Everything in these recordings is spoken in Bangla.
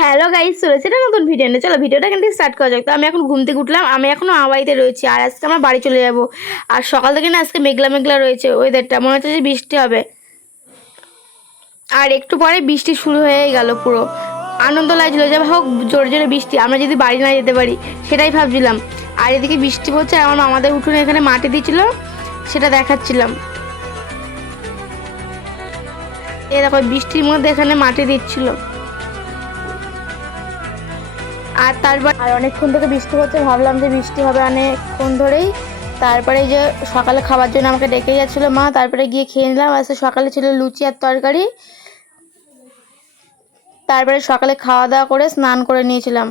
হ্যালো গাইস, চলেছে না নতুন ভিডিও নিয়ে। চলো ভিডিওটা এখান থেকে স্টার্ট করা যাক। তো আমি এখন ঘুম থেকে উঠলাম, আমি এখনও আমার বাড়িতে রয়েছি, আর আজকে আমার বাড়ি চলে যাব। আর সকাল থেকে না আজকে মেঘলা মেঘলা রয়েছে ওয়েদারটা, মনে হচ্ছে যে বৃষ্টি হবে। আর একটু পরে বৃষ্টি শুরু হয়ে গেল পুরো। আনন্দ লাগছিল যে হোক জোরে জোরে বৃষ্টি, আমরা যদি বাড়ি না যেতে পারি সেটাই ভাবছিলাম। আর এদিকে বৃষ্টি পড়ছে, আর আমার মামাদের উঠোনে এখানে মাটি দিচ্ছিল, সেটা দেখাচ্ছিলাম। এ দেখো বৃষ্টির মধ্যে এখানে মাটি দিচ্ছিল। আর তারপর অনেকক্ষণ থেকে বৃষ্টি হচ্ছে, ভাবলাম যে বৃষ্টি হবে অনেকক্ষণ ধরেই। তারপরে যে সকালে খাবার জন্য আমাকে ডেকে যাচ্ছিলো মা, তারপরে গিয়ে খেয়ে নিলাম। আজকে সকালে ছিল লুচি আর তরকারি। তারপরে সকালে খাওয়া দাওয়া করে স্নান করে নিয়েছিলাম।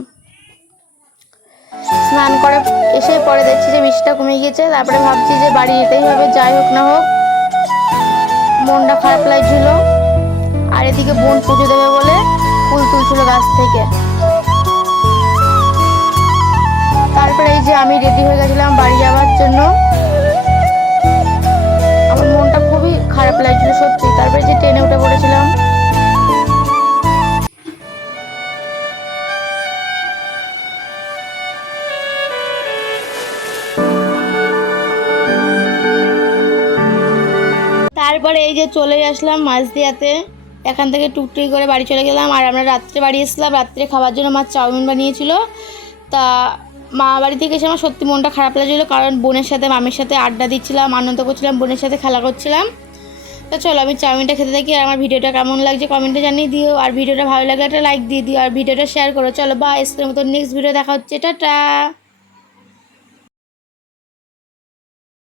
স্নান করে এসে পরে দেখছি যে বৃষ্টিটা কমে গিয়েছে। তারপরে ভাবছি যে বাড়ি যেতেই হবে, যাই হোক না হোক। মনটা খারাপ লাগছিল। আর এদিকে বোন পুজো দেবে বলে ফুল তুলছিল গাছ থেকে। তারপরে এই যে আমি রেডি হয়ে গেছিলাম বাড়ি যাওয়ার জন্য। আমার মনটা খুবই খারাপ লাগছিল সত্যি। তারপরে যে ট্রেনে উঠে পড়েছিলাম। তারপরে এই যে চলে আসলাম মাঝদিয়াতে। এখান থেকে টুকটুকি করে বাড়ি চলে গেলাম। আর আমরা রাত্রে বাড়ি এসেছিলাম, রাত্রে খাবার জন্য মা চাউমিন বানিয়েছিল। তা মা বাড়ি থেকে এসে আমার সত্যি মনটা খারাপ লাগছিলো, কারণ বোনের সাথে মামির সাথে আড্ডা দিচ্ছিলাম, আনন্দ করছিলাম, বোনের সাথে খেলা করছিলাম। তো চলো আমি চাউমিনটা খেতে থাকি। আর আমার ভিডিওটা কেমন লাগছে কমেন্টে জানিয়ে দিও। আর ভিডিওটা ভালো লাগলে একটা লাইক দিয়ে দিও, আর ভিডিওটা শেয়ার করো। চলো বা আজকের মতো নেক্সট ভিডিও দেখা হচ্ছে, টাটা।